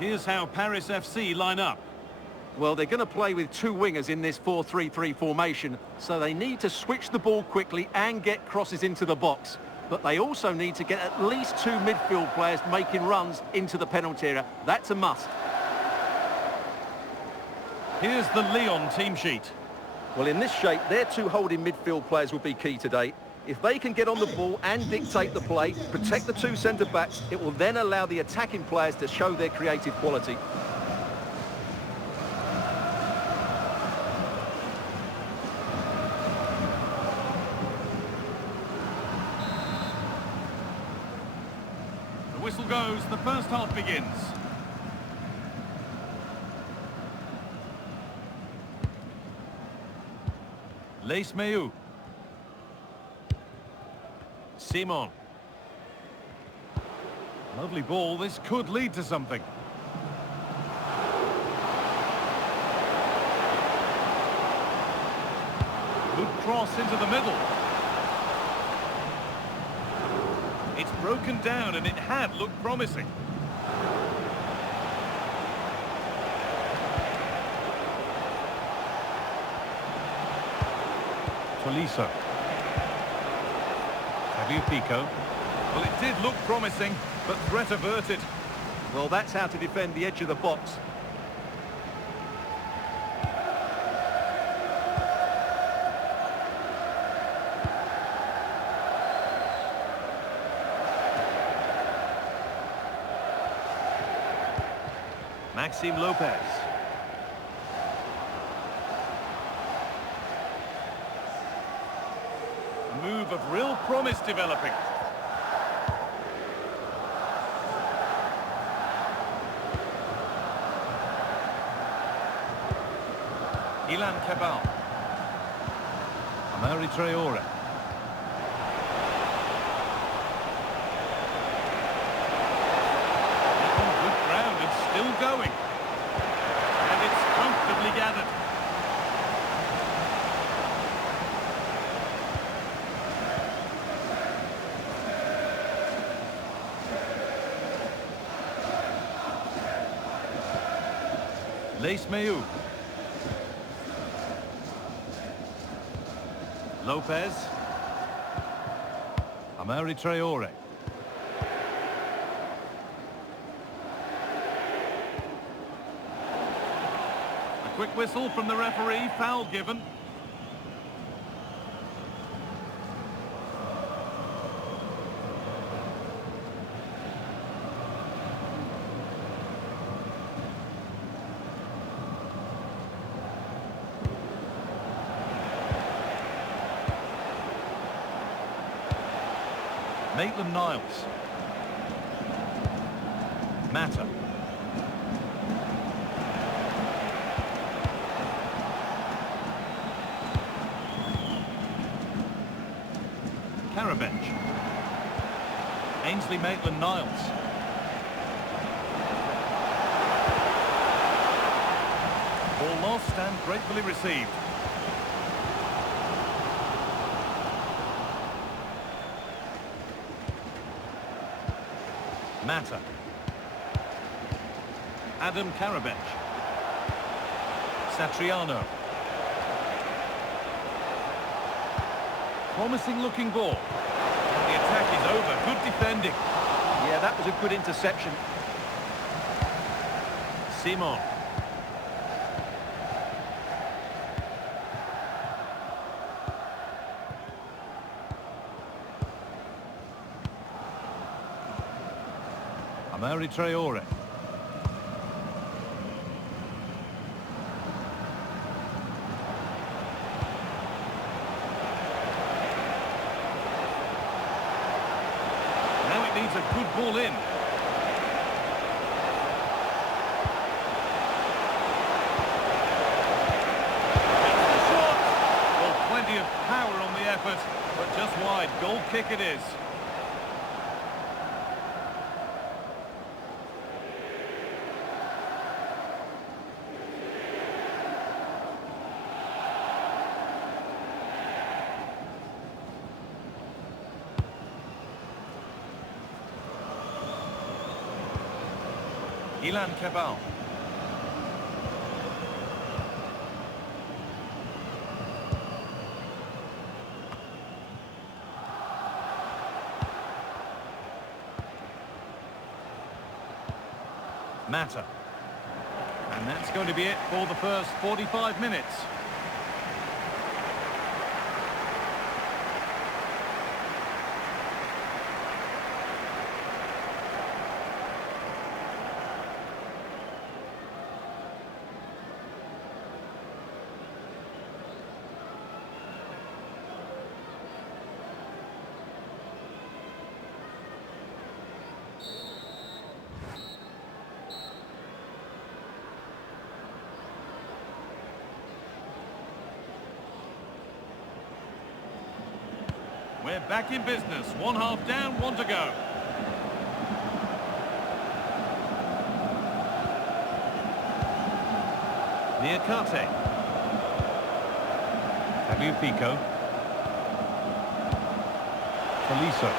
Here's how Paris FC line up. Well, they're going to play with two wingers in this 4-3-3 formation, so they need to switch the ball quickly and get crosses into the box. But they also need to get at least two midfield players making runs into the penalty area. That's a must. Here's the Lyon team sheet. Well, in this shape, their two holding midfield players will be key today. If they can get on the ball and dictate the play, protect the two centre-backs, it will then allow the attacking players to show their creative quality. The whistle goes, the first half begins. Lees-Meilloux. Simon. Lovely ball, this could lead to something. Good cross into the middle. It's broken down and it had looked promising. Tolisso. Pico. Well, it did look promising, but threat averted. Well, that's how to defend the edge of the box. Maxime Lopez. A move of real promise developing. Ilan Cabal. Amari Traore. On good ground and still going. And it's comfortably gathered. Lees-Meilloux. Lopez. Amari Traore. A quick whistle from the referee, foul given. Maitland-Niles. Mata. Karabench. Ainsley Maitland-Niles. Ball lost and gratefully received. Mata. Adam Karabench. Satriano. Promising looking ball. The attack is over. Good defending. Yeah, that was a good interception. Simon. Amari Traore. Now it needs a good ball in. That's the shot. Well, plenty of power on the effort, but just wide. Goal kick it is. Ilan Cabal. Mata. And that's going to be it for the first 45 minutes. We're back in business. One half down, one to go. Niakate. Tagliafico. Tolisso.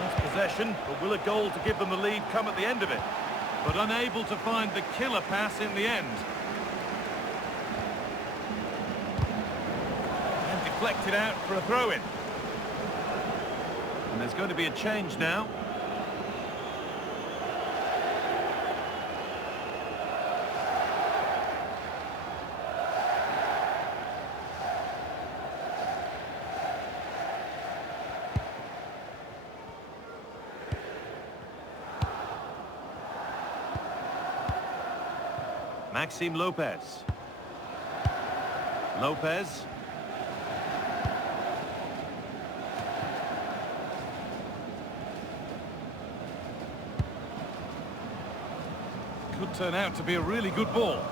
Nice possession, but will a goal to give them the lead come at the end of it? But unable to find the killer pass in the end. And deflected out for a throw-in. And there's going to be a change now. Maxime Lopez. Lopez. Could turn out to be a really good ball.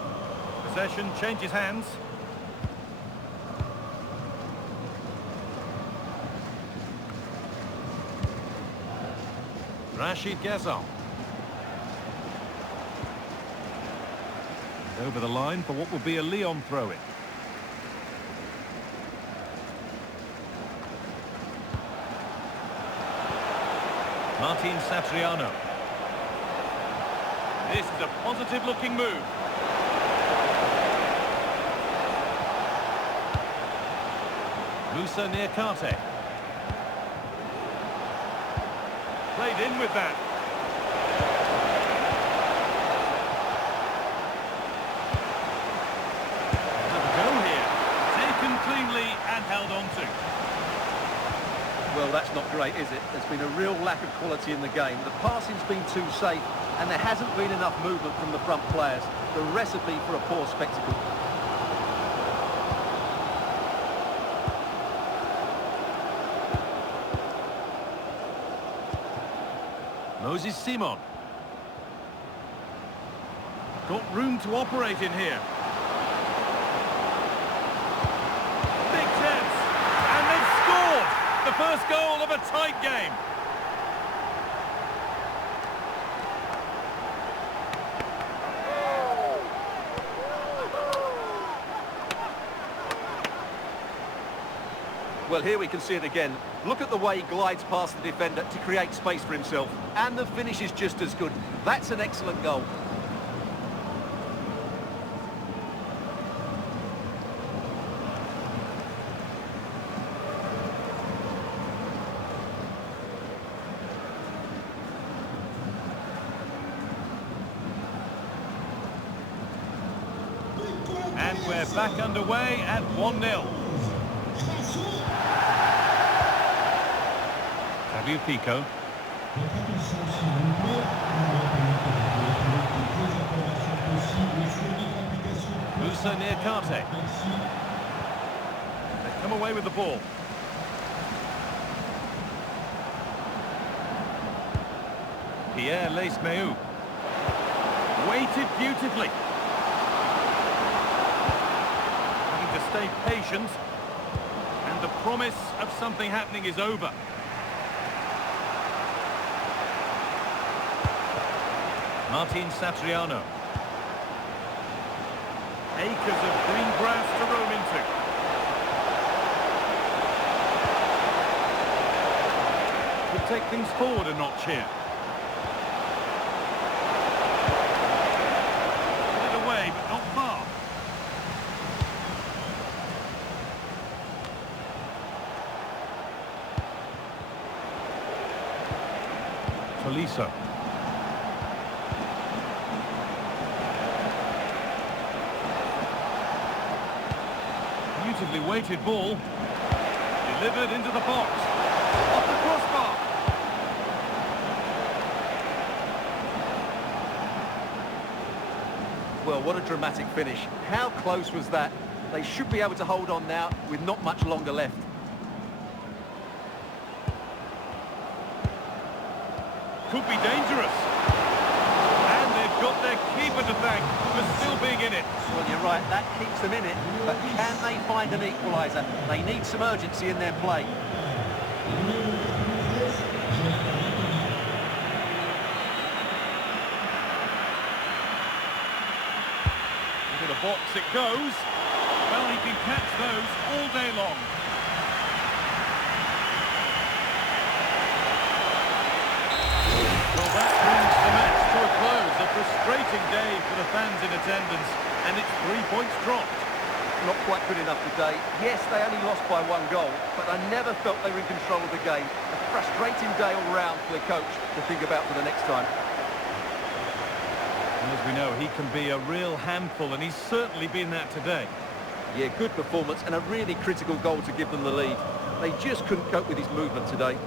Possession changes hands. Rashid Ghazal. Over the line for what will be a Lyon throw-in. Martin Satriano. This is a positive-looking move. Musa Niakate. Played in with that. Cleanly and held on to. Well, that's not great, is it? There's been a real lack of quality in the game. The passing's been too safe, and there hasn't been enough movement from the front players. The recipe for a poor spectacle. Moses Simon. Got room to operate in here. The first goal of a tight game. Well, here we can see it again. Look at the way he glides past the defender to create space for himself. And the finish is just as good. That's an excellent goal. And we're back underway at 1-0. Tagliafico. Musa Niakate. They come away with the ball. Pierre Leesmeu. Weighted beautifully. To stay patient, and the promise of something happening is over. Martin Satriano. Acres of green grass to roam into. take things forward a notch here. Put it away, but not far. Tolisso. Beautifully weighted ball. Delivered into the box. Off the crossbar. Well, what a dramatic finish. How close was that? They should be able to hold on now with not much longer left. Could be dangerous. And they've got their keeper to thank for still being in it. Well, you're right, that keeps them in it, but can they find an equaliser? They need some urgency in their play. Into the box it goes. Well, he can catch those all day long. Well, that brings the match to a close. A frustrating day for the fans in attendance, and it's 3 points dropped. Not quite good enough today. Yes, they only lost by 1 goal, but I never felt they were in control of the game. A frustrating day all round for the coach to think about for the next time. And as we know, he can be a real handful, and he's certainly been that today. Yeah, good performance and a really critical goal to give them the lead. They just couldn't cope with his movement today.